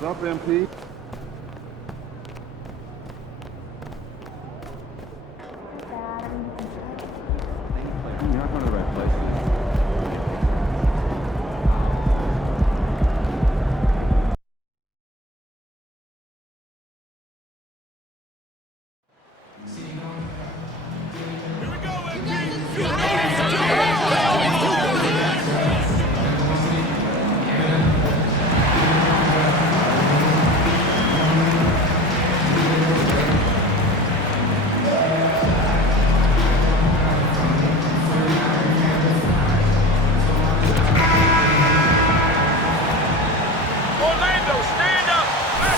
What's up, MP? You're not going to the right place.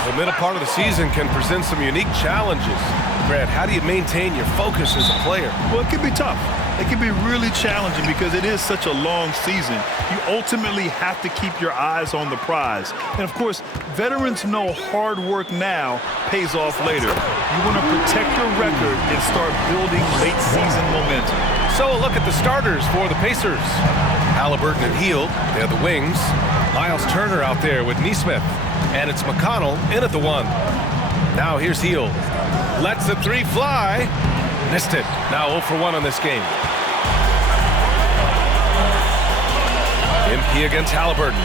The middle part of the season can present some unique challenges. Grant, how do you maintain your focus as a player? Well, it can be tough. It can be really challenging because it is such a long season. You ultimately have to keep your eyes on the prize. And, of course, veterans know hard work now pays off later. You want to protect your record and start building late-season momentum. So a look at the starters for the Pacers. Halliburton and Hield, they're the wings. Miles Turner out there with Nesmith. And it's McConnell in at the one. Now here's Hield. Lets the three fly. Missed it. Now 0 for 1 on this game. MP against Halliburton.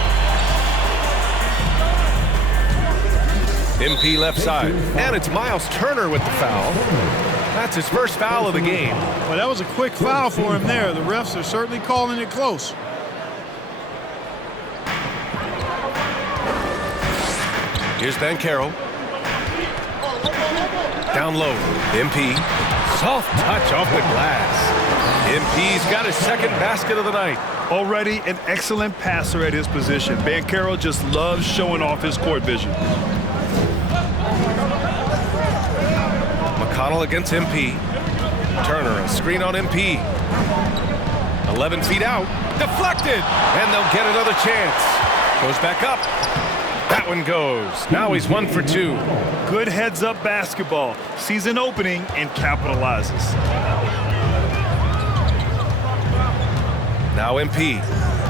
MP left side. And it's Miles Turner with the foul. That's his first foul of the game. Well, that was a quick foul for him there. The refs are certainly calling it close. Here's Banchero. Down low. MP. Soft touch off the glass. MP's got his second basket of the night. Already an excellent passer at his position. Banchero just loves showing off his court vision. McConnell against MP. Turner, a screen on MP. 11 feet out. Deflected. And they'll get another chance. Goes back up. That one goes. Now he's 1 for 2. Good heads-up basketball. Sees an opening and capitalizes. Now MP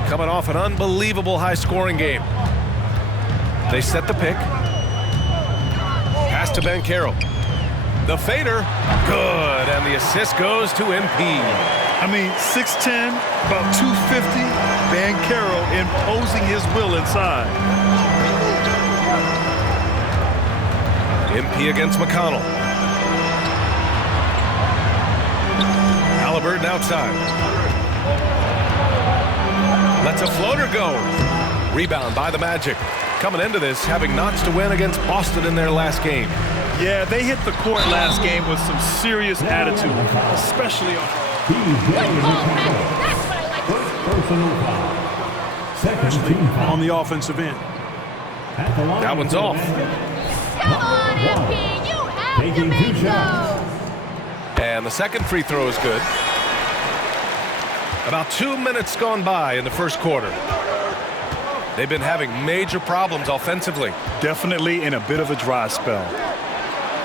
coming off an unbelievable high-scoring game. They set the pick. Pass to Banchero. The fader. Good. And the assist goes to MP. I mean, 6'10", about 250. Banchero imposing his will inside. MP against McConnell. Halliburton outside. Lets a floater go. Rebound by the Magic. Coming into this, having notched a win against Boston in their last game. Yeah, they hit the court last game with some serious attitude, especially on... On the offensive end. That one's off. Come on, MP, you have to make those. And the second free throw is good. About 2 minutes gone by in the first quarter. They've been having major problems offensively. Definitely in a bit of a dry spell.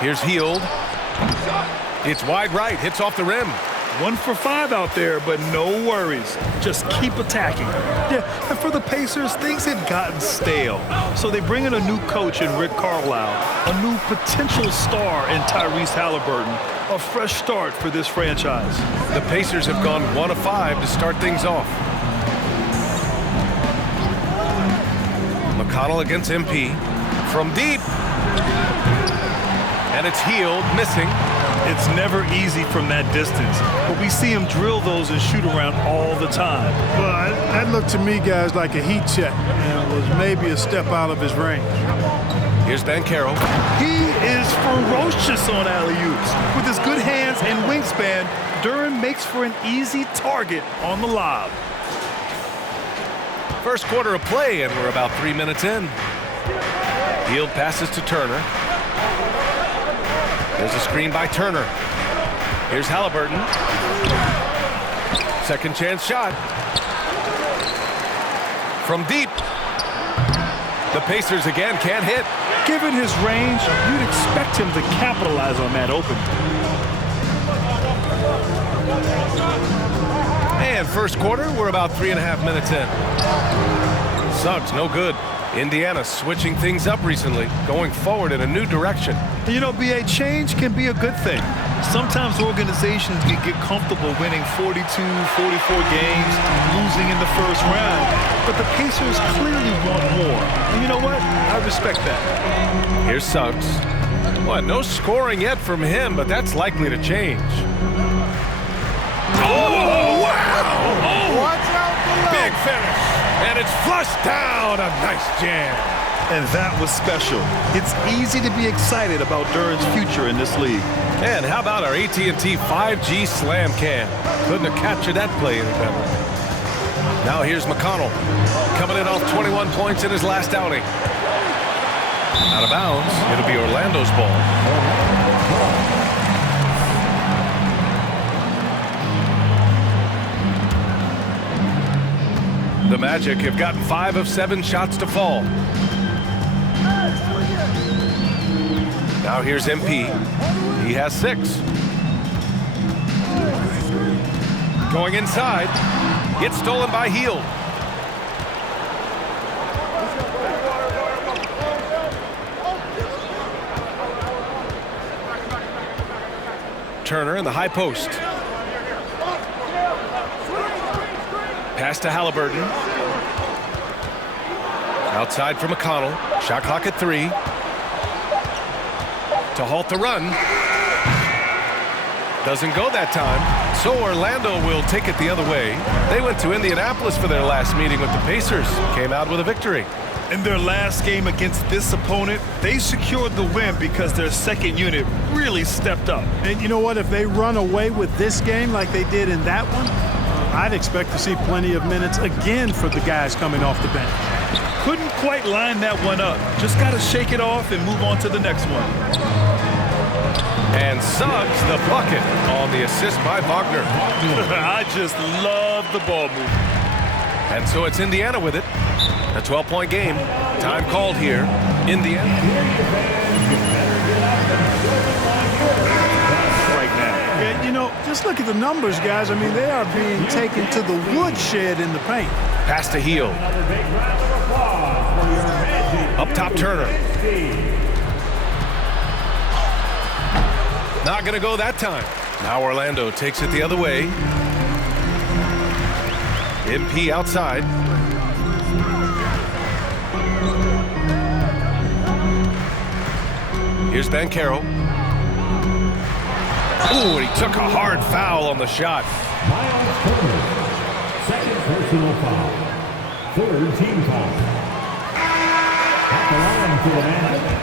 Here's Hield. It's wide right, hits off the rim. 1 for 5 out there, but no worries. Just keep attacking. Yeah, and for the Pacers, things had gotten stale. So they bring in a new coach in Rick Carlisle, a new potential star in Tyrese Halliburton, a fresh start for this franchise. The Pacers have gone 1 of 5 to start things off. McConnell against MP. From deep. And it's Hield, missing. It's never easy from that distance, but we see him drill those and shoot around all the time. Well, that looked to me, guys, like a heat check. And it was maybe a step out of his range. Here's Banchero. He is ferocious on alley-oops. With his good hands and wingspan, Duren makes for an easy target on the lob. First quarter of play, and we're about 3 minutes in. Hield passes to Turner. There's a screen by Turner. Here's Halliburton. Second chance shot. From deep. The Pacers again can't hit. Given his range, you'd expect him to capitalize on that opening. And first quarter, we're about 3.5 minutes in. Suggs, no good. Indiana switching things up recently, going forward in a new direction. And you know, BA, change can be a good thing. Sometimes organizations can get comfortable winning 42, 44 games, losing in the first round. But the Pacers clearly want more. And you know what? I respect that. Here's Suggs. Well, no scoring yet from him, but that's likely to change. Oh, wow! Oh, Watch out below. big finish. And it's flushed down. A nice jam. And that was special. It's easy to be excited about Duran's future in this league. And how about our AT&T 5G Slam Cam? Couldn't have captured that play any better. Now here's McConnell, coming in off 21 points in his last outing. Out of bounds. It'll be Orlando's ball. The Magic have gotten 5 of 7 shots to fall. Now here's MP. He has 6. Going inside. Gets stolen by Hield. Turner in the high post. Pass to Halliburton. Outside for McConnell. Shot clock at 3. To halt the run. Doesn't go that time. So Orlando will take it the other way. They went to Indianapolis for their last meeting with the Pacers. Came out with a victory. In their last game against this opponent, they secured the win because their second unit really stepped up. And you know what? If they run away with this game like they did in that one, I'd expect to see plenty of minutes again for the guys coming off the bench. Couldn't quite line that one up. Just got to shake it off and move on to the next one. And Suggs the bucket on the assist by Wagner. I just love the ball movement. And so it's Indiana with it. A 12-point game. Time called here. Indiana. Right now. And, you know, just look at the numbers, guys. I mean, they are being taken to the woodshed in the paint. Pass to Hield. Up top, Turner. Not going to go that time. Now Orlando takes it the other way. MP outside. Here's Banchero. Ooh, and he took a hard foul on the shot. Miles Turner, second personal foul. Third team foul. At the line for the Magic.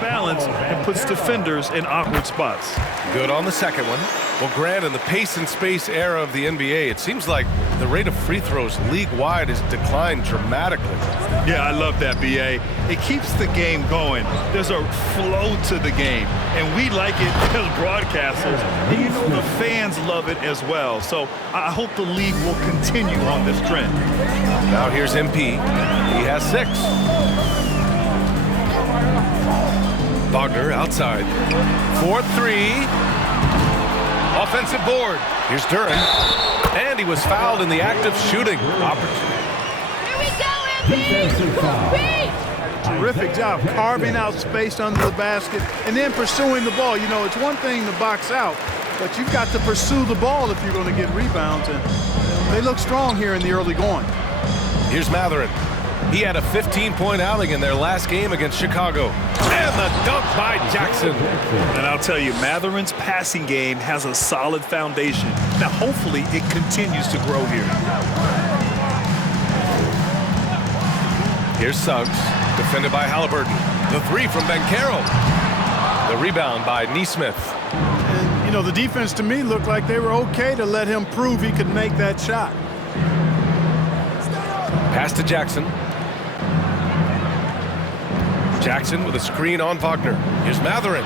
Balance and puts defenders in awkward spots. Good on the second one. Well, Grant, in the pace and space era of the NBA, it seems like the rate of free throws league-wide has declined dramatically. Yeah, I love that, BA. It keeps the game going. There's a flow to the game, and we like it as broadcasters. And you know the fans love it as well. So I hope the league will continue on this trend. Now here's MP. He has 6. Wagner outside. 4-3. Offensive board. Here's Duran. And he was fouled in the act of shooting. Opportunity. Here we go, Defensive foul. Terrific job carving out space under the basket and then pursuing the ball. You know, it's one thing to box out, but you've got to pursue the ball if you're going to get rebounds. And they look strong here in the early going. Here's Mathurin. He had a 15-point outing in their last game against Chicago. And the dunk by Jackson. And I'll tell you, Mathurin's passing game has a solid foundation. Now, hopefully, it continues to grow here. Here's Suggs, defended by Halliburton. The 3 from Banchero. The rebound by Nesmith. And, you know, the defense to me looked like they were okay to let him prove he could make that shot. Pass to Jackson. Jackson with a screen on Wagner. Here's Mathurin.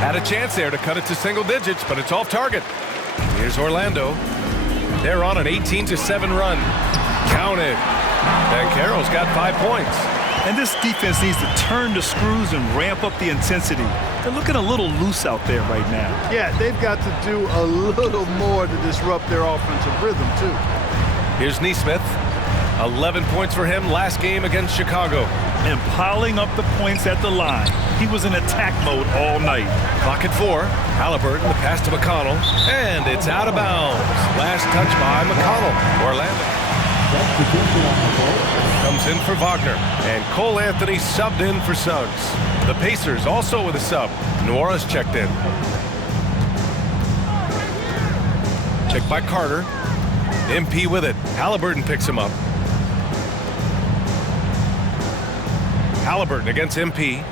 Had a chance there to cut it to single digits, but it's off target. Here's Orlando. They're on an 18-7 run. Counted. Banchero's got 5 points. And this defense needs to turn the screws and ramp up the intensity. They're looking a little loose out there right now. Yeah, they've got to do a little more to disrupt their offensive rhythm, too. Here's Nesmith. 11 points for him last game against Chicago. And piling up the points at the line. He was in attack mode all night. Clock at 4. Halliburton, the pass to McConnell, and it's out of bounds. Last touch by McConnell. Orlando comes in for Wagner, and Cole Anthony subbed in for Suggs. The Pacers also with a sub. Nora's checked in. Checked by Carter. MP with it. Halliburton picks him up. Halliburton against MP.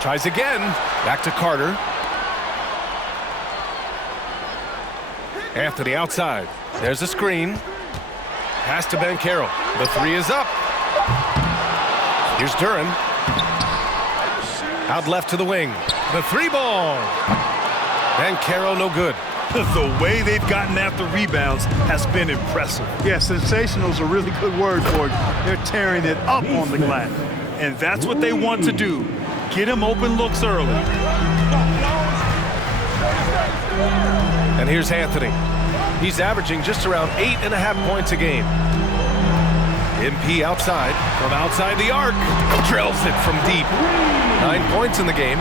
Tries again. Back to Carter. Anthony outside. There's a screen. Pass to Banchero. The three is up. Here's Duren. Out left to the wing. The three ball. Banchero no good. The way they've gotten after rebounds has been impressive. Yeah, sensational is a really good word for it. They're tearing it up on the glass. And that's what they want to do. Get him open looks early. And here's Anthony. He's averaging just around 8.5 points a game. MP outside. From outside the arc. Drills it from deep. 9 points in the game.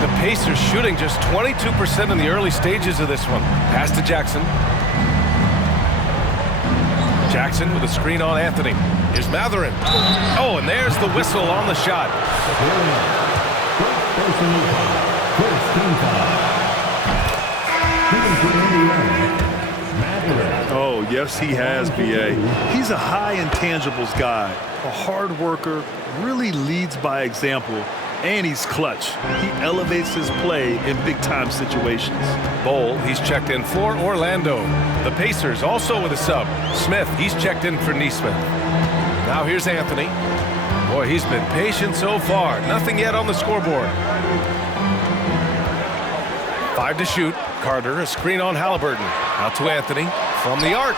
The Pacers shooting just 22% in the early stages of this one. Pass to Jackson. Jackson with a screen on Anthony. Here's Mathurin. Oh, and there's the whistle on the shot. Oh, yes, he has, B.A. He's a high intangibles guy, a hard worker, really leads by example, and he's clutch. He elevates his play in big-time situations. Bol, he's checked in for Orlando. The Pacers also with a sub. Smith, he's checked in for Nesmith. Now here's Anthony. Boy, he's been patient so far. Nothing yet on the scoreboard. 5 to shoot. Carter, a screen on Halliburton. Out to Anthony from the arc.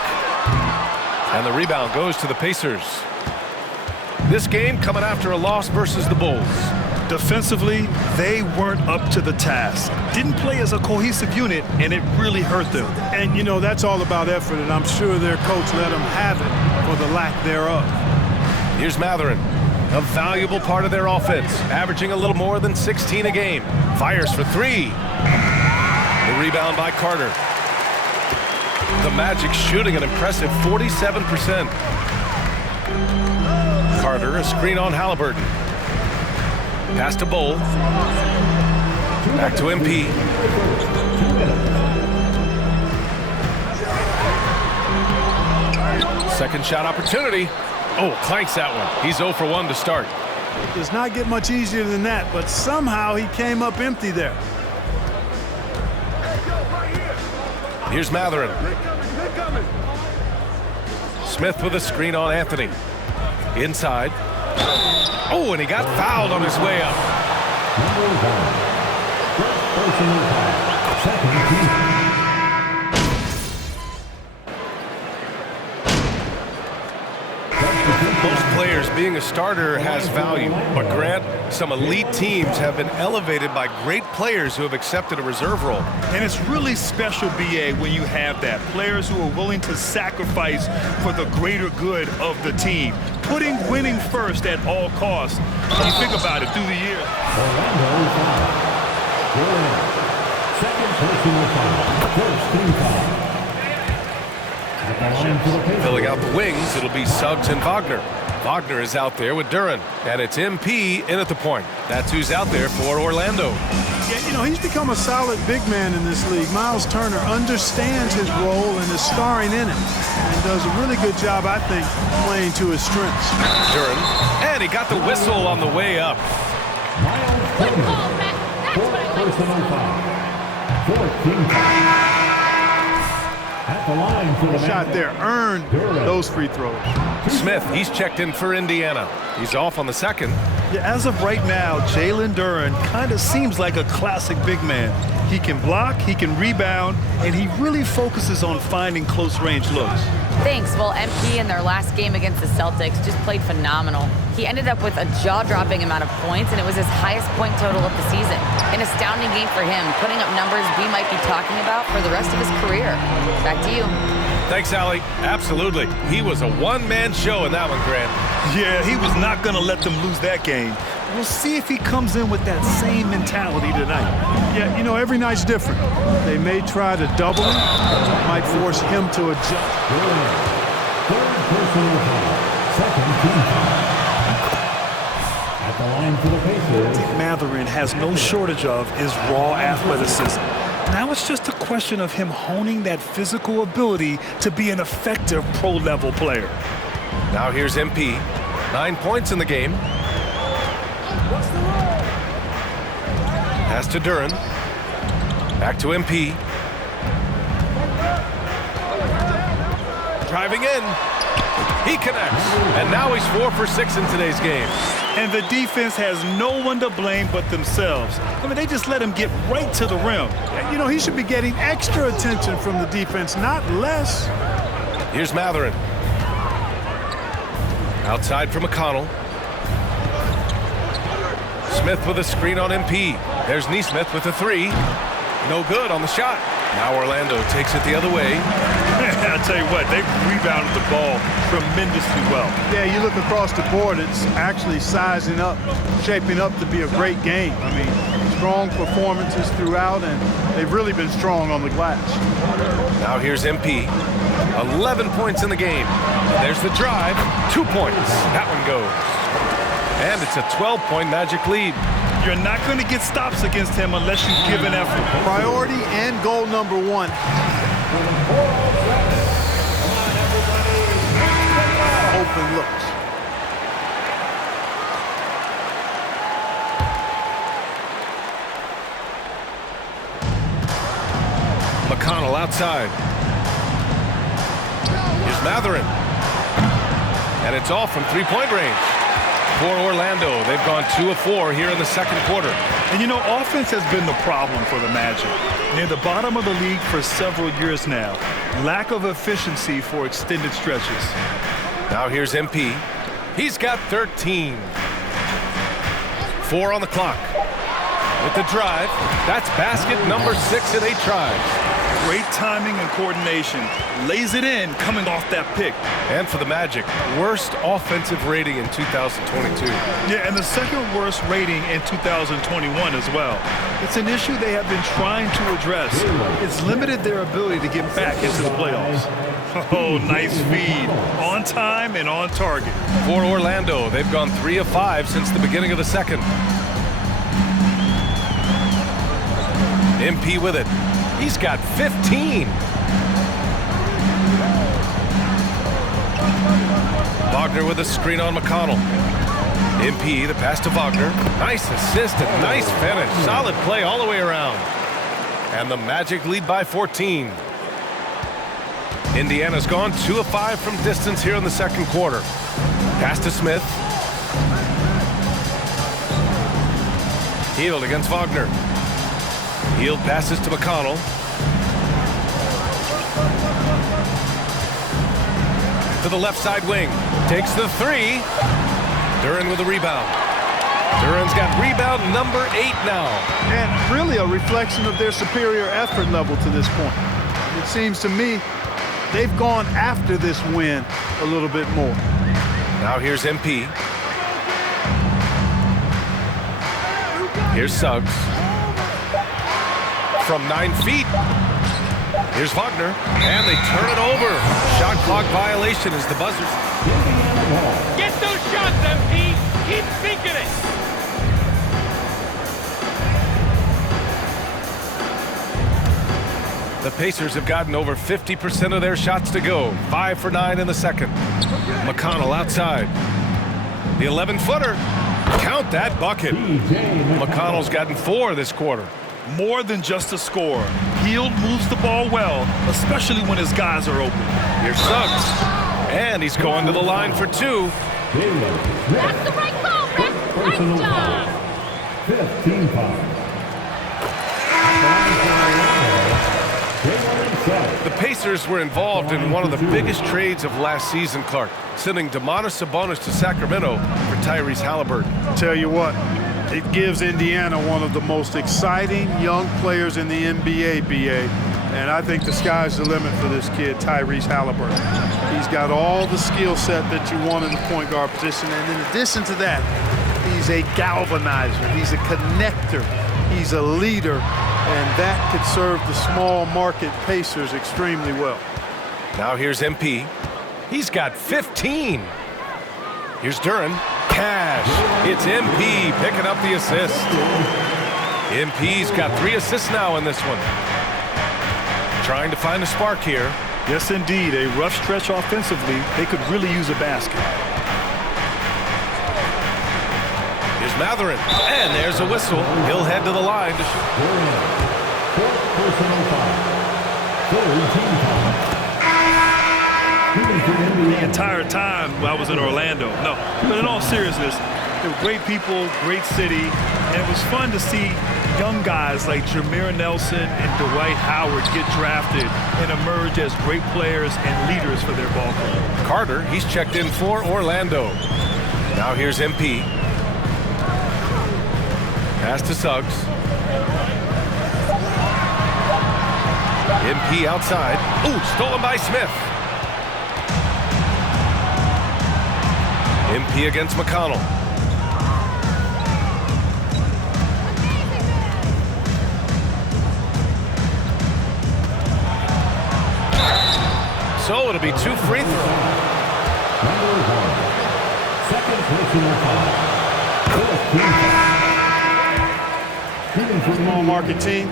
And the rebound goes to the Pacers. This game coming after a loss versus the Bulls. Defensively, they weren't up to the task. Didn't play as a cohesive unit, and it really hurt them. And, you know, that's all about effort, and I'm sure their coach let them have it for the lack thereof. Here's Mathurin, a valuable part of their offense, averaging a little more than 16 a game. Fires for 3. The rebound by Carter. The Magic shooting an impressive 47%. Carter, a screen on Halliburton. Pass to Bol. Back to MP. Second shot opportunity. Oh, clanks that one. He's 0 for 1 to start. It does not get much easier than that, but somehow he came up empty there. Here's Mathurin. Smith with a screen on Anthony. Inside. Oh, and he got fouled on his way up. Most players, being a starter has value, but Grant, some elite teams have been elevated by great players who have accepted a reserve role. And it's really special, B.A., when you have that. Players who are willing to sacrifice for the greater good of the team. Putting winning first at all costs. You think about it through the years. Second personal foul. First team foul. Filling out the wings, it'll be Suggs and Wagner. Wagner is out there with Duren, and it's MP in at the point. That's who's out there for Orlando. Yeah, you know, he's become a solid big man in this league. Miles Turner understands his role and is starring in it, and does a really good job, I think, playing to his strengths. Duren, and he got the whistle on the way up. Miles Turner. Fourth personal foul. 14 foul. At the line for the Shot there earned those free throws. Smith, he's checked in for Indiana. He's off on the second. Yeah, as of right now, Jalen Duren kind of seems like a classic big man. He can block, he can rebound, and he really focuses on finding close-range looks. Thanks. Well, MP in their last game against the Celtics just played phenomenal. He ended up with a jaw-dropping amount of points, and it was his highest point total of the season. An astounding game for him, putting up numbers we might be talking about for the rest of his career. Back to you. Thanks, Allie. Absolutely. He was a one-man show in that one, Grant. Yeah, he was not going to let them lose that game. We'll see if he comes in with that same mentality tonight. Yeah, you know, every night's different. They may try to double him, might force him to adjust. Third personal foul. Second team foul. At the line for the Pacers. Mathurin has no shortage of is raw athleticism. Now it's just a question of him honing that physical ability to be an effective pro-level player. Now here's MP. 9 points in the game. Pass to Duren. Back to MP. Driving in. He connects. And now he's 4 for 6 in today's game. And the defense has no one to blame but themselves. I mean, they just let him get right to the rim. You know, he should be getting extra attention from the defense, not less. Here's Mathurin. Outside for McConnell. Smith with a screen on MP. There's Nesmith with a 3. No good on the shot. Now Orlando takes it the other way. I tell you what, they rebounded the ball tremendously well. Yeah, you look across the board, it's actually sizing up, shaping up to be a great game. I mean, strong performances throughout, and they've really been strong on the glass. Now here's MP. 11 points in the game. There's the drive. 2 points. That one goes. And it's a 12-point Magic lead. You're not going to get stops against him unless you give an effort. Priority and goal number 1. Open looks. McConnell outside. Here's Mathurin. And it's all from three-point range. For Orlando, they've gone 2 of 4 here in the second quarter. And you know, offense has been the problem for the Magic. Near the bottom of the league for several years now. Lack of efficiency for extended stretches. Now here's MP. He's got 13. 4 on the clock. With the drive, that's basket number 6 in 8 tries. Great timing and coordination. Lays it in coming off that pick. And for the Magic, worst offensive rating in 2022. Yeah, and the second worst rating in 2021 as well. It's an issue they have been trying to address. It's limited their ability to get back into the playoffs. Oh, nice feed. On time and on target. For Orlando, they've gone 3 of 5 since the beginning of the second. MP with it. He's got 15. Wagner with a screen on McConnell. MP, the pass to Wagner. Nice assist and nice finish. Solid play all the way around. And the Magic lead by 14. Indiana's gone 2 of 5 from distance here in the second quarter. Pass to Smith. Hield against Wagner. Hield passes to McConnell. To the left side wing. Takes the 3. Duren with a rebound. Duren's got rebound number 8 now. And really a reflection of their superior effort level to this point. It seems to me they've gone after this win a little bit more. Now here's MP. Here's Suggs. From 9 feet. Here's Wagner. And they turn it over. Shot clock violation as the buzzer. Get those shots, MP. Keep thinking it. The Pacers have gotten over 50% of their shots to go. 5 for 9 in the second. McConnell outside. The 11-footer. Count that bucket. McConnell's gotten 4 this quarter. More than just a score. Hield moves the ball well, especially when his guys are open. Here's Suggs. And he's going to the line for 2. That's the right call, Rick. Nice job. 15 foul. The Pacers were involved in one of the biggest trades of last season, Clark, sending Domantas Sabonis to Sacramento for Tyrese Halliburton. Tell you what, it gives Indiana one of the most exciting young players in the NBA, BA. And I think the sky's the limit for this kid, Tyrese Halliburton. He's got all the skill set that you want in the point guard position. And in addition to that, he's a galvanizer. He's a connector. He's a leader. And that could serve the small market Pacers extremely well. Now here's MP. He's got 15. Here's Duren. Cash. It's MP picking up the assist. MP's got 3 assists now in this one. Trying to find a spark here. Yes, indeed. A rough stretch offensively. They could really use a basket. Here's Mathurin. And there's a whistle. He'll head to the line to shoot. The entire time I was in Orlando. No, but in all seriousness, they were great people, great city, and it was fun to see young guys like Jameer Nelson and Dwight Howard get drafted and emerge as great players and leaders for their ball club. Carter, he's checked in for Orlando. Now here's MP. Pass to Suggs. MP outside. Ooh, stolen by Smith. MP against McConnell. So it'll be 2 free throws. Second personal foul. Small market team.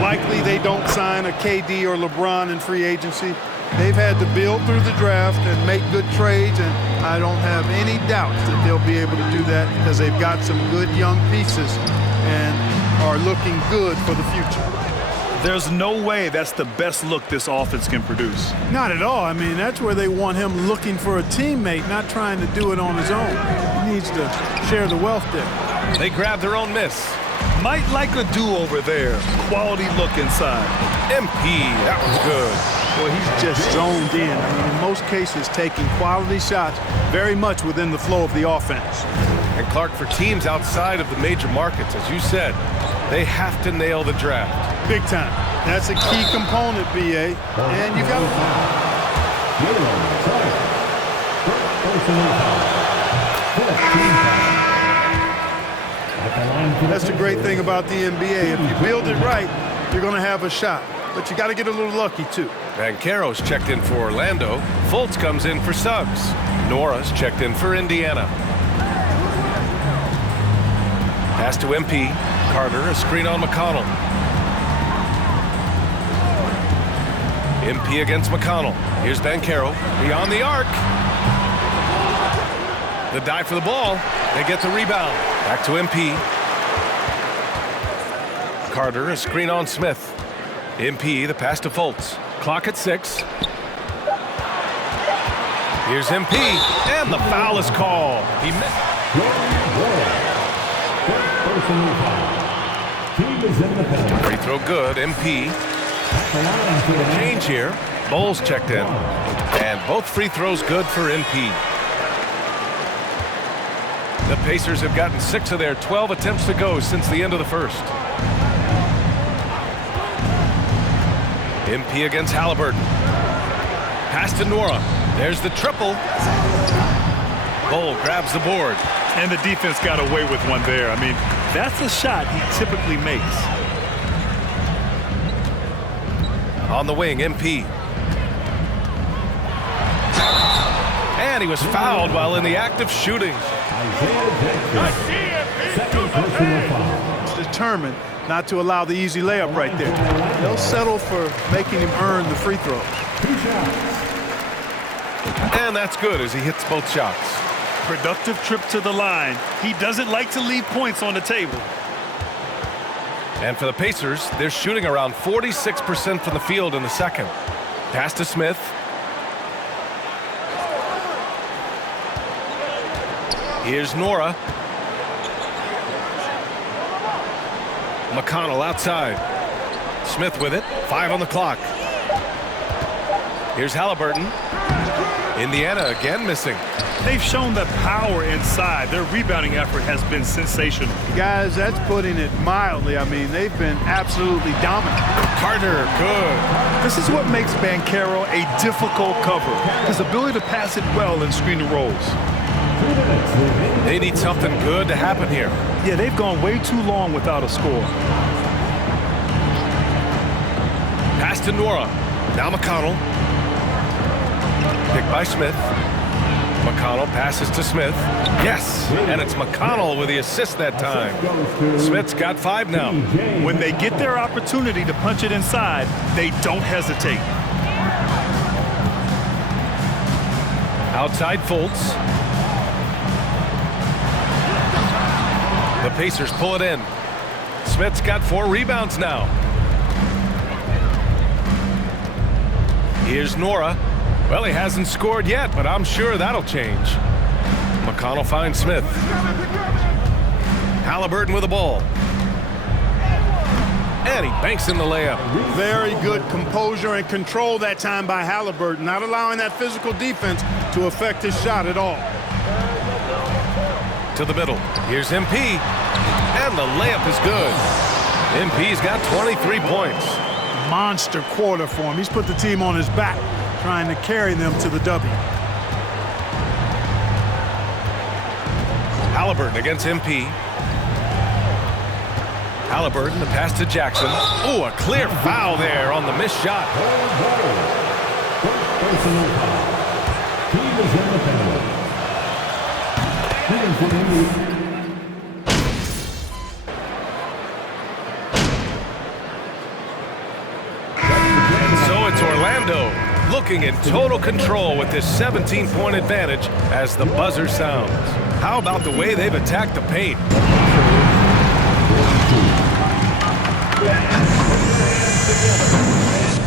Likely they don't sign a KD or LeBron in free agency. They've had to build through the draft and make good trades, and I don't have any doubts that they'll be able to do that because they've got some good young pieces and are looking good for the future. There's no way that's the best look this offense can produce. Not at all. I mean, that's where they want him looking for a teammate, not trying to do it on his own. He needs to share the wealth there. They grab their own miss. Might like a do-over there. Quality look inside. MP, that was good. Well, he's just zoned in. I mean, in most cases, taking quality shots very much within the flow of the offense. And Clark, for teams outside of the major markets, as you said, they have to nail the draft. Big time. That's a key component, BA. And you got That's the great thing about the NBA. If you build it right, you're going to have a shot. But you got to get a little lucky, too. Banchero's checked in for Orlando. Fultz comes in for Suggs. Nora's checked in for Indiana. Pass to MP. Carter, a screen on McConnell. MP against McConnell. Here's Banchero. Beyond the arc. The dive for the ball. They get the rebound. Back to MP. Carter, a screen on Smith. MP, the pass to Fultz. Clock at 6. Here's MP, and the foul is called. He missed. Free throw good, MP. Change here. Bowles checked in. And both free throws good for MP. The Pacers have gotten 6 of their 12 attempts to go since the end of the first. MP against Halliburton. Pass to Nora. There's the triple. Bol grabs the board. And the defense got away with one there. I mean, that's a shot he typically makes. On the wing, MP. And he was fouled while in the act of shooting. It's determined not to allow the easy layup right there. They'll settle for making him earn the free throws. And that's good as he hits both shots. Productive trip to the line. He doesn't like to leave points on the table. And for the Pacers, they're shooting around 46% from the field in the second. Pass to Smith. Here's Nora. McConnell outside. Smith with it. 5 on the clock. Here's Halliburton. Indiana again missing. They've shown that power inside. Their rebounding effort has been sensational. Guys, that's putting it mildly. I mean, they've been absolutely dominant. Carter, good. This is what makes Banchero a difficult cover. His ability to pass it well in screen rolls. They need something good to happen here. Yeah, they've gone way too long without a score. Pass to Nora. Now McConnell. Picked by Smith. McConnell passes to Smith. Yes, and it's McConnell with the assist that time. Smith's got 5 now. When they get their opportunity to punch it inside, they don't hesitate. Outside Fultz. The Pacers pull it in. Smith's got 4 rebounds now. Here's Nora. Well, he hasn't scored yet, but I'm sure that'll change. McConnell finds Smith. Halliburton with the ball. And he banks in the layup. Very good composure and control that time by Halliburton, not allowing that physical defense to affect his shot at all. To the middle. Here's MP. And the layup is good. MP's got 23 points. Monster quarter for him. He's put the team on his back, trying to carry them to the W. Halliburton against MP. Halliburton, the pass to Jackson. Oh, a clear foul there on the missed shot. Personal foul. Team is in the penalty. So it's Orlando looking in total control with this 17-point advantage as the buzzer sounds. How about the way they've attacked the paint?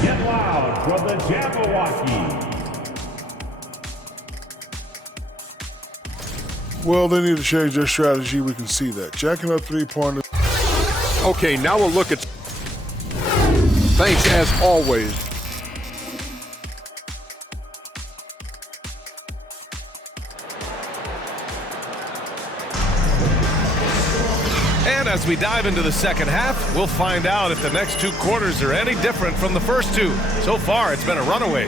Get loud from the Jabberwocky. Well, they need to change their strategy. We can see that. Jacking up three-pointers. Okay, now we'll look at... Thanks, as always. And as we dive into the second half, we'll find out if the next 2 quarters are any different from the first 2. So far, it's been a runaway.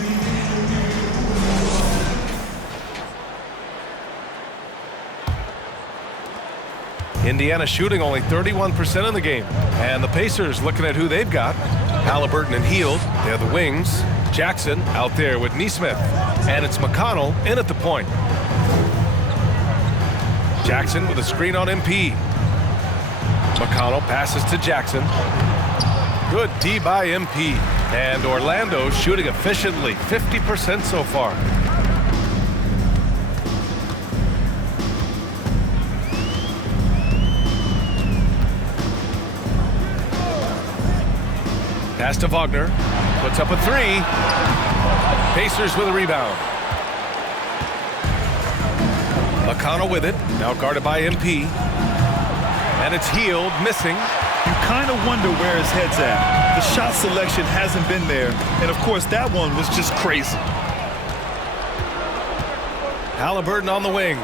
Indiana shooting only 31% in the game. And the Pacers looking at who they've got. Halliburton and Hield, they're the wings. Jackson out there with Nesmith. And it's McConnell in at the point. Jackson with a screen on MP. McConnell passes to Jackson. Good D by MP. And Orlando shooting efficiently, 50% so far. Pass to Wagner. Puts up a 3. Pacers with a rebound. McConnell with it. Now guarded by MP. And it's Hield missing. You kind of wonder where his head's at. The shot selection hasn't been there. And, of course, that one was just crazy. Halliburton on the wing.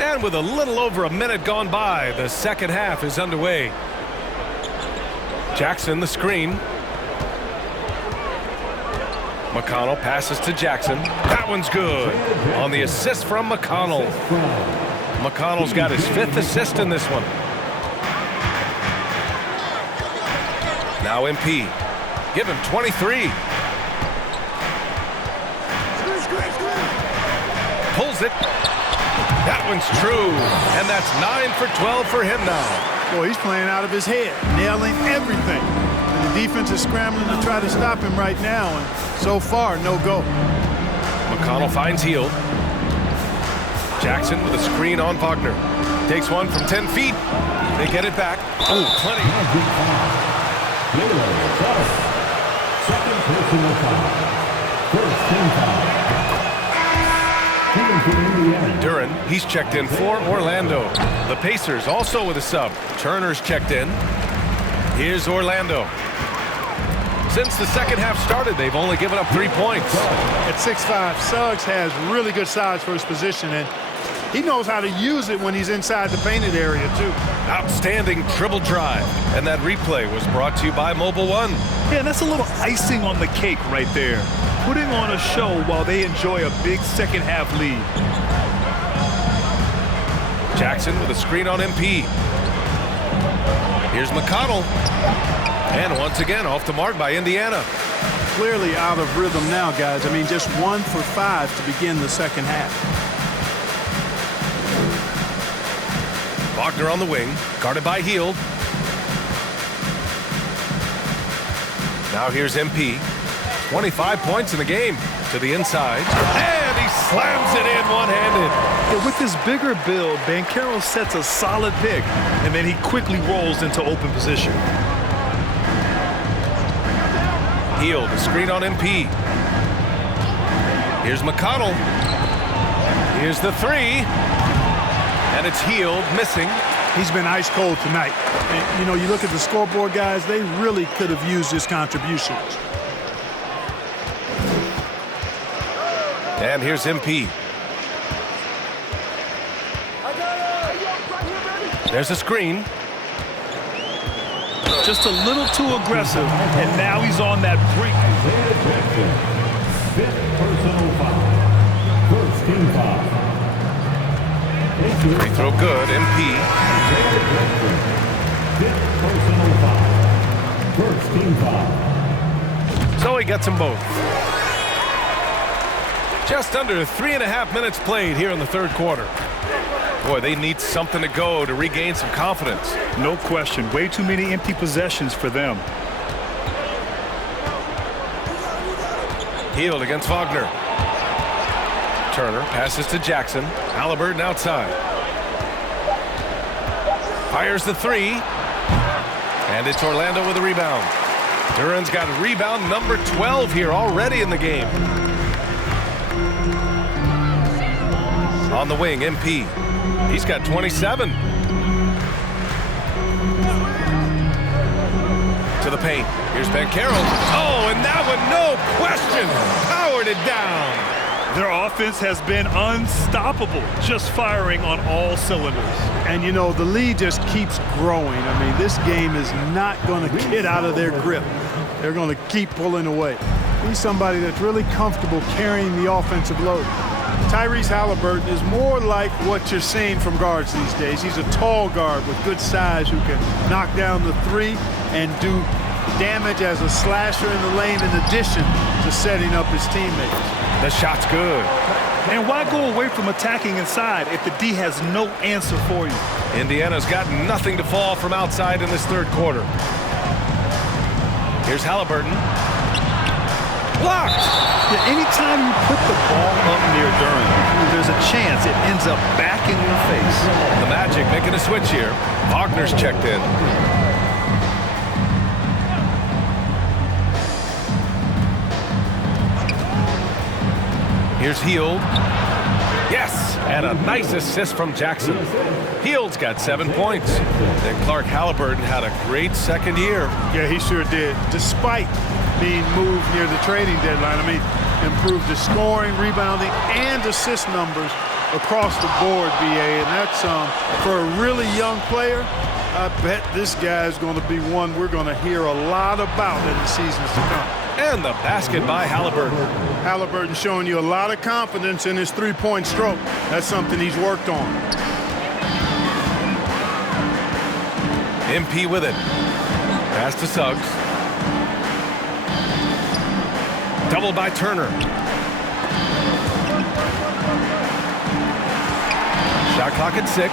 And with a little over a minute gone by, the second half is underway. Jackson the screen. McConnell passes to Jackson. That one's good. On the assist from McConnell. McConnell's got his 5th assist in this one. Now MP. Give him 23. Pulls it. That one's true. And that's 9 for 12 for him now. Boy, he's playing out of his head, nailing everything. And the defense is scrambling to try to stop him right now. And so far, no go. McConnell finds Hield. Jackson with a screen on Wagner. Takes one from 10 feet. They get it back. Oh, plenty. Second personal foul. First team foul. Duran, he's checked in for Orlando. The Pacers also with a sub. Turner's checked in. Here's Orlando. Since the second half started, they've only given up 3 points. At 6'5", Suggs has really good size for his position, and he knows how to use it when he's inside the painted area, too. Outstanding dribble drive. And that replay was brought to you by Mobile One. Yeah, that's a little icing on the cake right there. Putting on a show while they enjoy a big second half lead. Jackson with a screen on MP. Here's McConnell. And once again, off the mark by Indiana. Clearly out of rhythm now, guys. I mean, just 1 for 5 to begin the second half. Wagner on the wing, guarded by Hield. Now here's MP. 25 points in the game. To the inside. And he slams it in one-handed. Yeah, with this bigger build, Banchero sets a solid pick, and then he quickly rolls into open position. Hield, a screen on MP. Here's McConnell. Here's the three. And it's Hield missing. He's been ice cold tonight. And, you know, you look at the scoreboard, guys, they really could have used his contributions. And here's MP. There's a screen. Just a little too aggressive, and now he's on that brink. Fifth personal foul. First team foul. Free throw good, MP. Fifth personal foul. First team foul. So he gets them both. Just under 3.5 minutes played here in the third quarter. Boy, they need something to go to regain some confidence. No question. Way too many empty possessions for them. Hield against Wagner. Turner passes to Jackson. Haliburton outside. Fires the three. And it's Orlando with a rebound. Duran's got rebound number 12 here already in the game. On the wing, MP. He's got 27. To the paint. Here's Banchero. Oh, and that one, no question, powered it down. Their offense has been unstoppable, just firing on all cylinders. And, you know, the lead just keeps growing. I mean, this game is not going to get out of their grip. They're going to keep pulling away. He's somebody that's really comfortable carrying the offensive load. Tyrese Haliburton is more like what you're seeing from guards these days. He's a tall guard with good size who can knock down the three and do damage as a slasher in the lane in addition to setting up his teammates. The shot's good. And why go away from attacking inside if the D has no answer for you? Indiana's got nothing to fall from outside in this third quarter. Here's Haliburton. Blocked. Yeah, anytime you put the ball up near Duran, there's a chance it ends up back in your face. The Magic making a switch here. Wagner's checked in. Here's Hield. Yes, and a nice assist from Jackson. Hield's got 7 points. Then Clark Haliburton had a great second year. Yeah, he sure did. Despite being moved near the trading deadline, I mean, improved his scoring, rebounding, and assist numbers across the board, BA. And that's for a really young player. I bet this guy is going to be one we're going to hear a lot about in the seasons to come. And the basket by Haliburton. Haliburton showing you a lot of confidence in his three-point stroke. That's something he's worked on. MP with it. Pass to Suggs. Doubled by Turner. Shot clock at 6.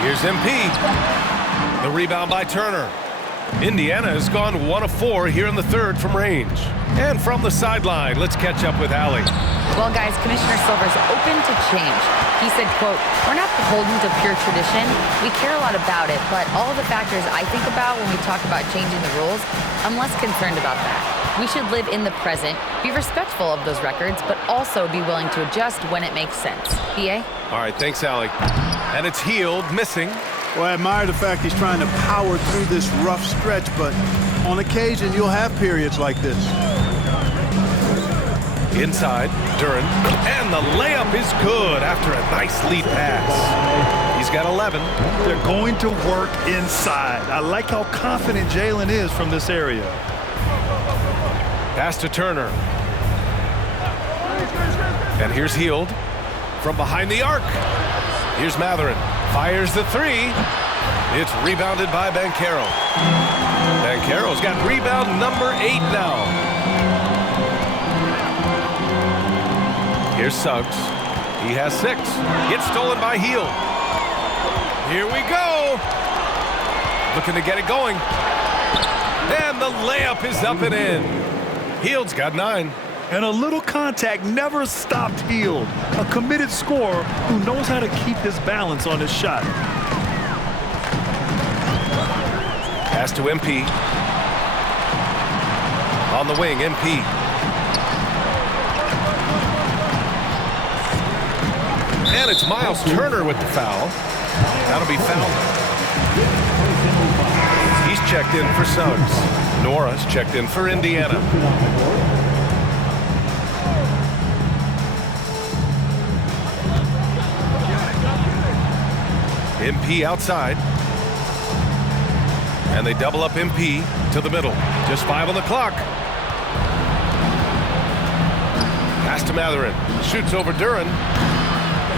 Here's MP. The rebound by Turner. Indiana has gone 1 of 4 here in the third from range. And from the sideline, let's catch up with Allie. Well, guys, Commissioner Silver's open to change. He said, quote, "We're not beholden to pure tradition. We care a lot about it, but all the factors I think about when we talk about changing the rules, I'm less concerned about that." We should live in the present, be respectful of those records, but also be willing to adjust when it makes sense. PA? All right, thanks, Allie. And it's Hield, missing. Well, I admire the fact he's trying to power through this rough stretch, but on occasion you'll have periods like this. Inside, Duren. And the layup is good after a nice lead pass. He's got 11. They're going to work inside. I like how confident Jalen is from this area. Pass to Turner. And here's Hield from behind the arc. Here's Mathurin. Fires the three. It's rebounded by Banchero. Banchero's got rebound number 8 now. Here's Suggs. He has 6. Gets stolen by Hield. Here we go. Looking to get it going. And the layup is up and in. Hield's got 9. And a little contact never stopped Hield. A committed scorer who knows how to keep his balance on his shot. Pass to MP. On the wing, MP. And it's Miles Turner with the foul. That'll be foul. He's checked in for Suggs. Nora's checked in for Indiana. MP outside. And they double up MP to the middle. Just 5 on the clock. Pass to Mathurin. Shoots over Duren.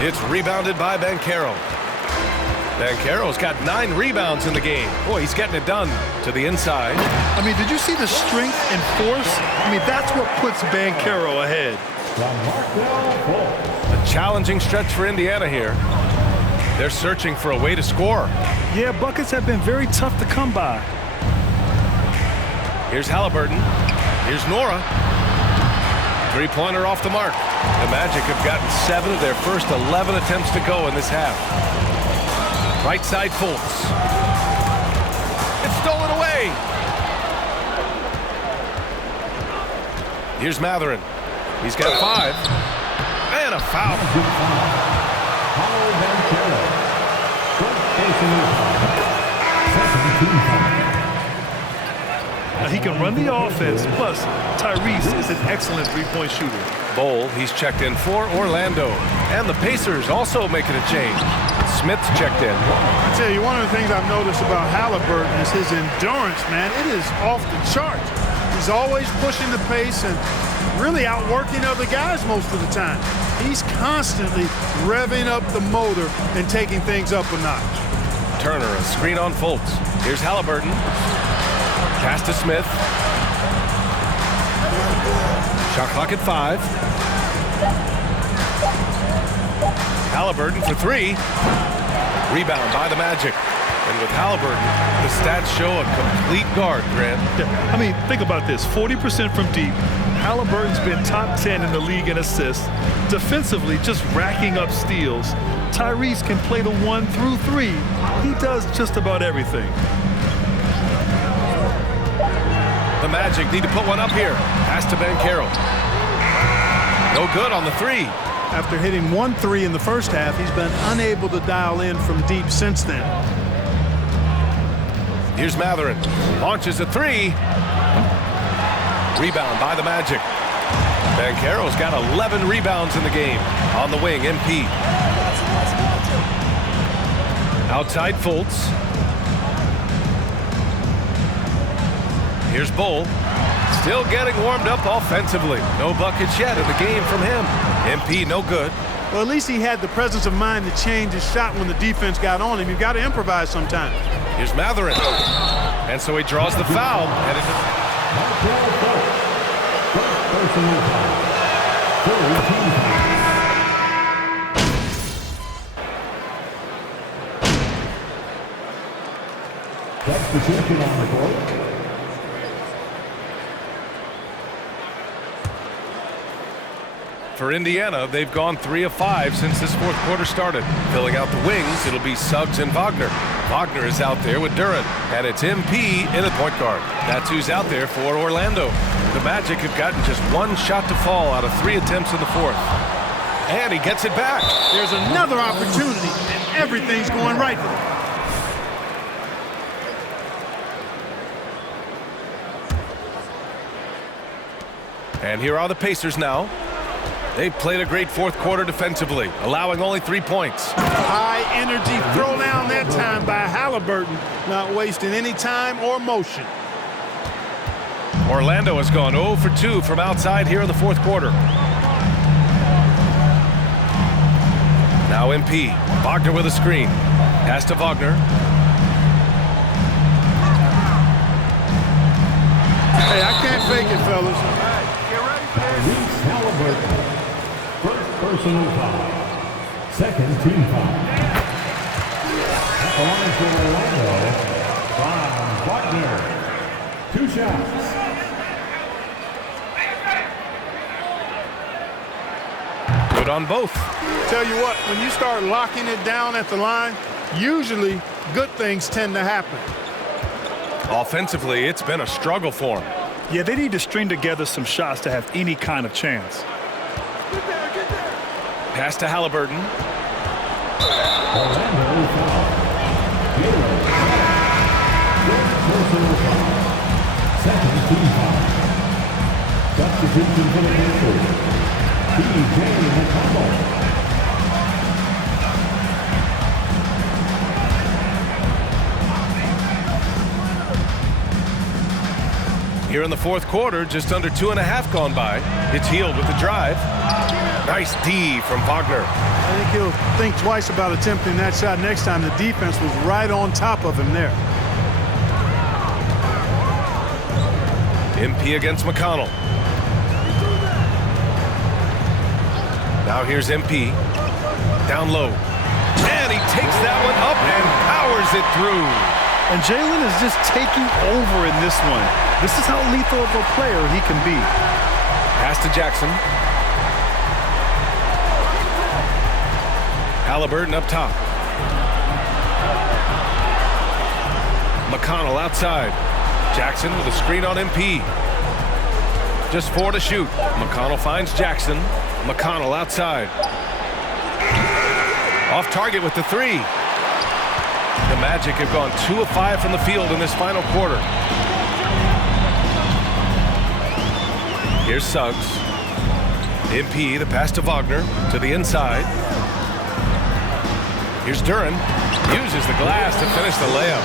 It's rebounded by Banchero. Banchero's got 9 rebounds in the game. Boy, he's getting it done to the inside. I mean, did you see the strength and force? I mean, that's what puts Banchero ahead. A challenging stretch for Indiana here. They're searching for a way to score. Yeah, buckets have been very tough to come by. Here's Halliburton. Here's Nora. Three-pointer off the mark. The Magic have gotten 7 of their first 11 attempts to go in this half. Right side Fultz. It's stolen away. Here's Mathurin. He's got 5. And a foul. Now, he can run the offense, plus Tyrese is an excellent three-point shooter. Bol, he's checked in for Orlando. And the Pacers also making a change. Smith's checked in. I tell you, one of the things I've noticed about Halliburton is his endurance, man. It is off the charts. He's always pushing the pace and really outworking other guys most of the time. He's constantly revving up the motor and taking things up a notch. Turner, a screen on Fultz. Here's Halliburton. Pass to Smith. Shot clock at 5. Halliburton for 3. Rebound by the Magic. And with Halliburton, the stats show a complete guard, Grant. Yeah, I mean, think about this. 40% from deep. Halliburton's been top 10 in the league in assists. Defensively, just racking up steals. Tyrese can play the 1 through 3. He does just about everything. The Magic need to put one up here. Pass to Banchero. No good on the 3. After hitting 1 3 in the first half, he's been unable to dial in from deep since then. Here's Mathurin. Launches a 3. Rebound by the Magic. Banchero's got 11 rebounds in the game. On the wing, MP. Outside Fultz. Here's Bol. Still getting warmed up offensively. No buckets yet in the game from him. MP no good. Well, at least he had the presence of mind to change his shot when the defense got on him. You've got to improvise sometimes. Here's Mathurin. And so he draws the foul. Substitution on the court. For Indiana, they've gone 3 of 5 since this fourth quarter started. Filling out the wings, it'll be Suggs and Wagner. Wagner is out there with Duren, and it's MP in at point guard. That's who's out there for Orlando. The Magic have gotten just 1 shot to fall out of 3 attempts in the fourth. And he gets it back. There's another opportunity, and everything's going right for them. And here are the Pacers now. They've played a great fourth quarter defensively, allowing only 3 points. High energy throw down that time by Halliburton, not wasting any time or motion. Orlando has gone 0 for 2 from outside here in the fourth quarter. Now MP. Wagner with a screen. Pass to Wagner. Hey, I can't fake it, fellas. Tyrese Halliburton. First personal foul. Second team foul. At the line for Orlando, Von Wagner. 2 shots. Good on both. Tell you what, when you start locking it down at the line, usually good things tend to happen. Offensively, it's been a struggle for him. Yeah, they need to string together some shots to have any kind of chance. Pass to Halliburton. Orlando foul. Taylor. Personal foul. Second team foul. Substitution for the Pacers. DJ McConnell. Here in the fourth quarter, just under 2.5 gone by. It's Hield with the drive. Nice D from Wagner. I think he'll think twice about attempting that shot next time. The defense was right on top of him there. MP against McConnell. Now here's MP. Down low. And he takes that one up and powers it through. And Jalen is just taking over in this one. This is how lethal of a player he can be. Pass to Jackson. Halliburton up top. McConnell outside. Jackson with a screen on MP. Just 4 to shoot. McConnell finds Jackson. McConnell outside. Off target with the 3. The Magic have gone 2 of 5 from the field in this final quarter. Here's Suggs. MP, the pass to Wagner, to the inside. Here's Duren. Uses the glass to finish the layup.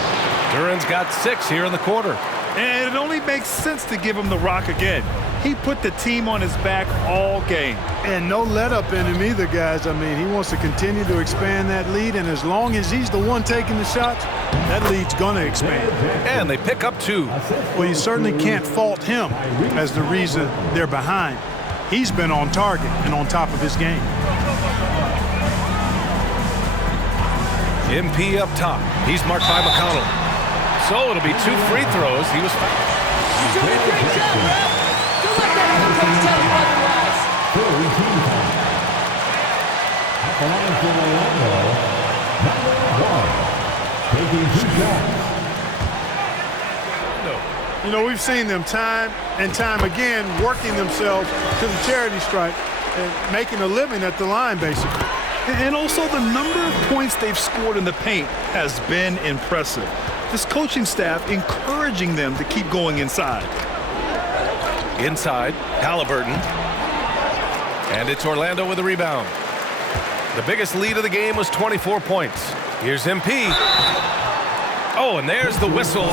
Duren's got 6 here in the quarter. And it only makes sense to give him the rock again. He put the team on his back all game. And no let up in him either, guys. I mean, he wants to continue to expand that lead, and as long as he's the one taking the shots, that lead's going to expand. And they pick up 2. Well, you certainly can't fault him as the reason they're behind. He's been on target and on top of his game. MP up top. He's marked by McConnell. So it'll be 2 free throws. He was fouled. You're doing a great job, man. Don't let that other coach tell you otherwise. Third team foul. At the line for Orlando, Von taking 2 shots. You know, we've seen them time and time again working themselves to the charity stripe and making a living at the line, basically. And also the number of points they've scored in the paint has been impressive. This coaching staff encouraging them to keep going inside. Inside, Halliburton. And it's Orlando with the rebound. The biggest lead of the game was 24 points. Here's MP. Oh, and there's the whistle.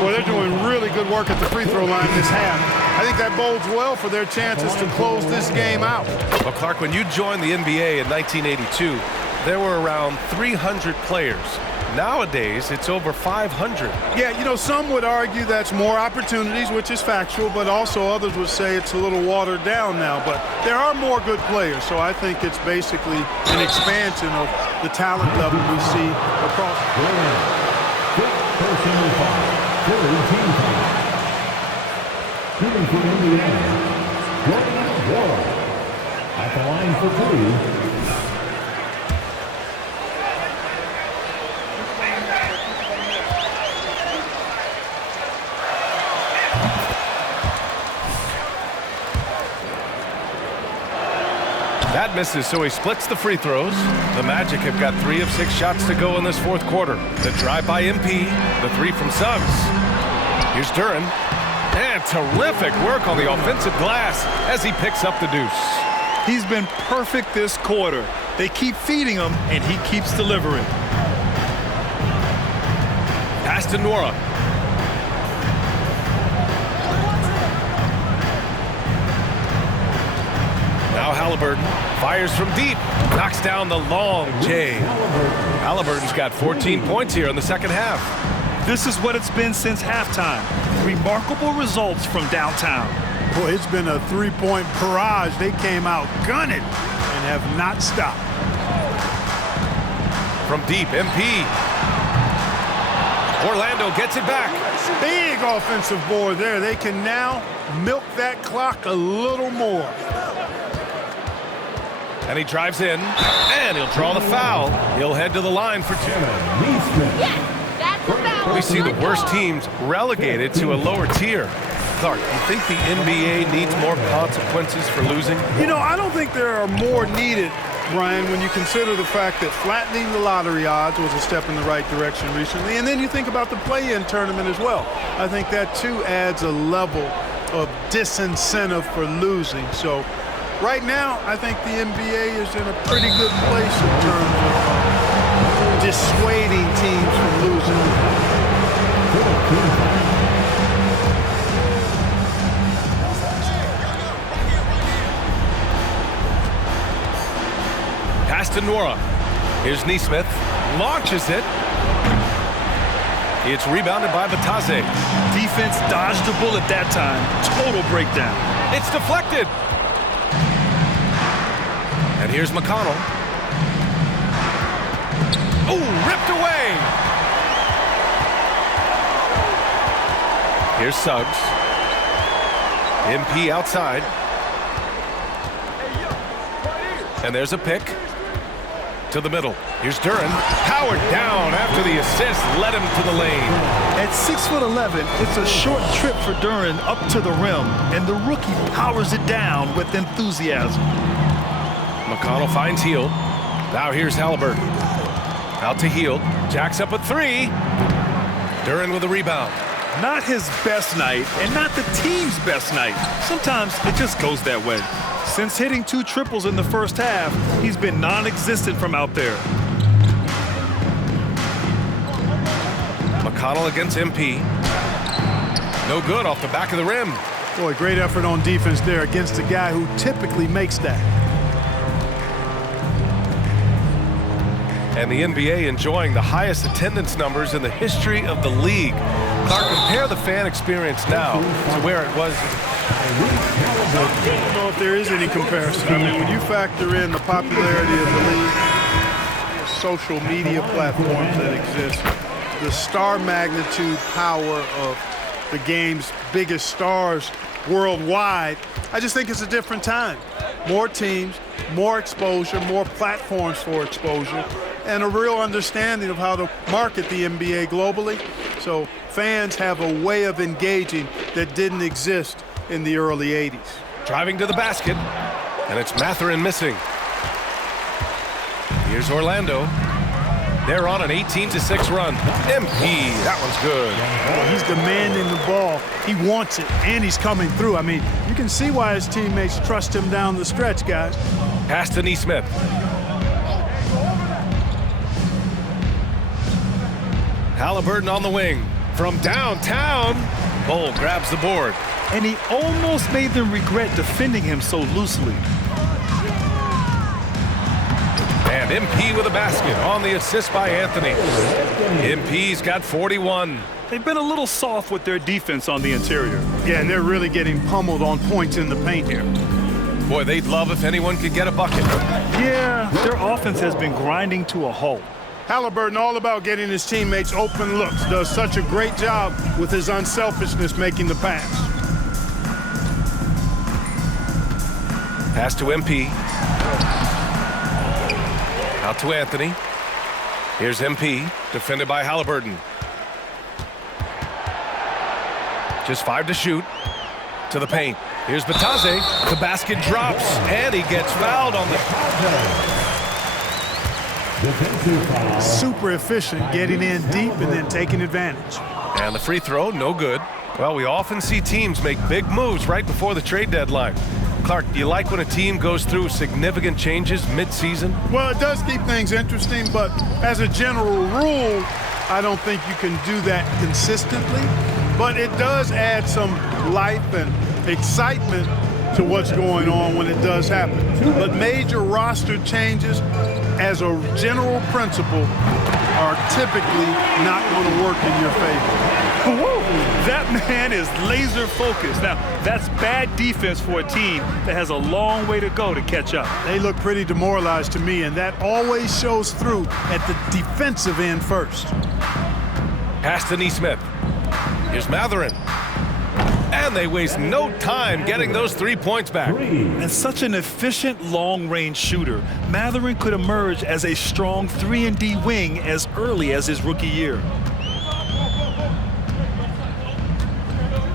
Well, they're doing really good work at the free throw line this half. I think that bodes well for their chances to close this game out. Well, Clark, when you joined the NBA in 1982, there were around 300 players. Nowadays, it's over 500. Yeah, you know, some would argue that's more opportunities, which is factual, but also others would say it's a little watered down now. But there are more good players, so I think it's basically an expansion of the talent level we see across. Shooting for Indiana, Jordan Wall. At the line for two. That misses, so he splits the free throws. The Magic have got 3 of 6 shots to go in this fourth quarter. The drive by MP, the 3 from Suggs. Here's Duren. And terrific work on the offensive glass as he picks up the deuce. He's been perfect this quarter. They keep feeding him, and he keeps delivering. Pass to Nwora. Now Haliburton fires from deep, knocks down the long J. Haliburton's got 14 points here in the second half. This is what it's been since halftime. Remarkable results from downtown. Boy, it's been a three-point barrage. They came out gunning and have not stopped. From deep, MP. Orlando gets it back. Big offensive board there. They can now milk that clock a little more. And he drives in, and he'll draw the foul. He'll head to the line for 2. Yes, that's the foul. We see the worst teams relegated to a lower tier. Clark, you think the NBA needs more consequences for losing? You know, I don't think there are more needed, Brian, when you consider the fact that flattening the lottery odds was a step in the right direction recently. And then you think about the play-in tournament as well. I think that, too, adds a level of disincentive for losing. So right now, I think the NBA is in a pretty good place in terms of dissuading teams from losing. Pass to Nwora. Here's Nesmith. Launches it. It's rebounded by Batase. Defense dodged the bullet that time. Total breakdown. It's deflected. And here's McConnell. Oh, ripped away. Here's Suggs. MP outside. And there's a pick. To the middle. Here's Duren. Powered down after the assist led him to the lane. At 6'11", it's a short trip for Duren up to the rim, and the rookie powers it down with enthusiasm. McConnell finds Hield. Now here's Haliburton. Out to Hield. Jacks up a 3. Duren with a rebound. Not his best night, and not the team's best night. Sometimes it just goes that way. Since hitting 2 triples in the first half, he's been non-existent from out there. McConnell against MP. No good off the back of the rim. Boy, great effort on defense there against a guy who typically makes that. And the NBA enjoying the highest attendance numbers in the history of the league. Clark, compare the fan experience now to where it was. I don't know if there is any comparison. I mean, when you factor in the popularity of the league, social media platforms that exist, the star magnitude power of the game's biggest stars worldwide, I just think it's a different time. More teams, more exposure, more platforms for exposure, and a real understanding of how to market the NBA globally. So fans have a way of engaging that didn't exist in the early 80s. Driving to the basket, and it's Mathurin missing. Here's Orlando. They're on an 18-6 run. MP, that one's good. Well, he's demanding the ball. He wants it, and he's coming through. I mean, you can see why his teammates trust him down the stretch, guys. Pass to Nesmith. Haliburton on the wing. From downtown, Bol grabs the board. And he almost made them regret defending him so loosely. And MP with a basket on the assist by Anthony. MP's got 41. They've been a little soft with their defense on the interior. Yeah, and they're really getting pummeled on points in the paint here. Boy, they'd love if anyone could get a bucket. Yeah, their offense has been grinding to a halt. Haliburton, all about getting his teammates open looks, does such a great job with his unselfishness making the pass. Pass to MP. Out to Anthony. Here's MP, defended by Halliburton. Just 5 to shoot. To the paint. Here's Batadze. The basket drops, and he gets fouled on the... Super efficient, getting in deep and then taking advantage. And the free throw, no good. Well, we often see teams make big moves right before the trade deadline. Clark, do you like when a team goes through significant changes mid-season? Well, it does keep things interesting, but as a general rule, I don't think you can do that consistently. But it does add some life and excitement to what's going on when it does happen. But major roster changes, as a general principle, are typically not going to work in your favor. Woo! That man is laser focused. Now, that's bad defense for a team that has a long way to go to catch up. They look pretty demoralized to me, and that always shows through at the defensive end first. Pass to Nesmith. Here's Mathurin. And they waste no time getting those 3 points back. And such an efficient long-range shooter, Mathurin could emerge as a strong 3-and-D wing as early as his rookie year.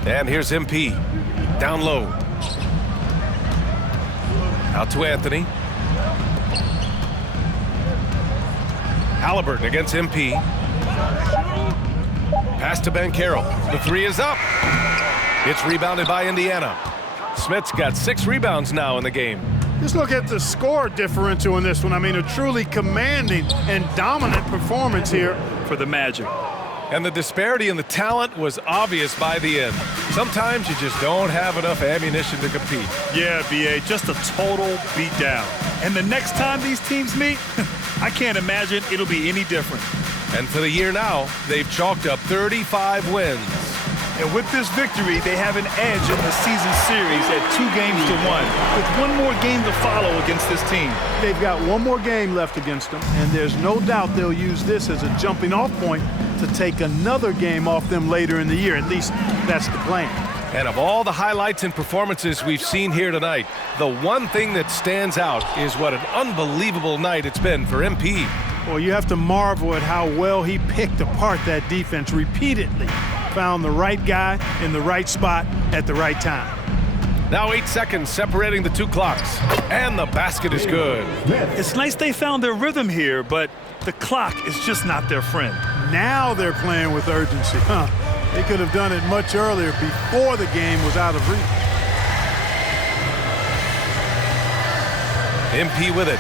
And here's MP. Down low. Out to Anthony. Halliburton against MP. Pass to Banchero. The 3 is up. It's rebounded by Indiana. Smith's got 6 rebounds now in the game. Just look at the score differential in this one. I mean, a truly commanding and dominant performance here for the Magic. And the disparity in the talent was obvious by the end. Sometimes you just don't have enough ammunition to compete. Yeah, B.A., just a total beatdown. And the next time these teams meet, I can't imagine it'll be any different. And for the year now, they've chalked up 35 wins. And with this victory, they have an edge in the season series at 2-1, with one more game to follow against this team. They've got one more game left against them, and there's no doubt they'll use this as a jumping-off point to take another game off them later in the year. At least that's the plan. And of all the highlights and performances we've seen here tonight, the one thing that stands out is what an unbelievable night it's been for MP. Well, you have to marvel at how well he picked apart that defense repeatedly. Found the right guy in the right spot at the right time. Now 8 seconds separating the 2 clocks. And the basket is good. It's nice they found their rhythm here, but the clock is just not their friend. Now they're playing with urgency. They could have done it much earlier before the game was out of reach. MP with it.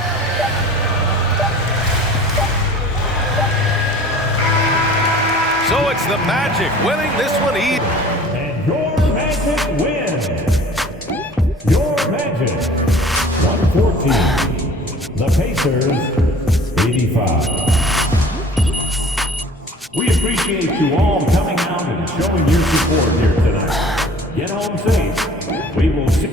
So it's the Magic winning this one easy. And your Magic wins. Your Magic 114. The Pacers 85. We appreciate you all coming out and showing your support here tonight. Get home safe. We will see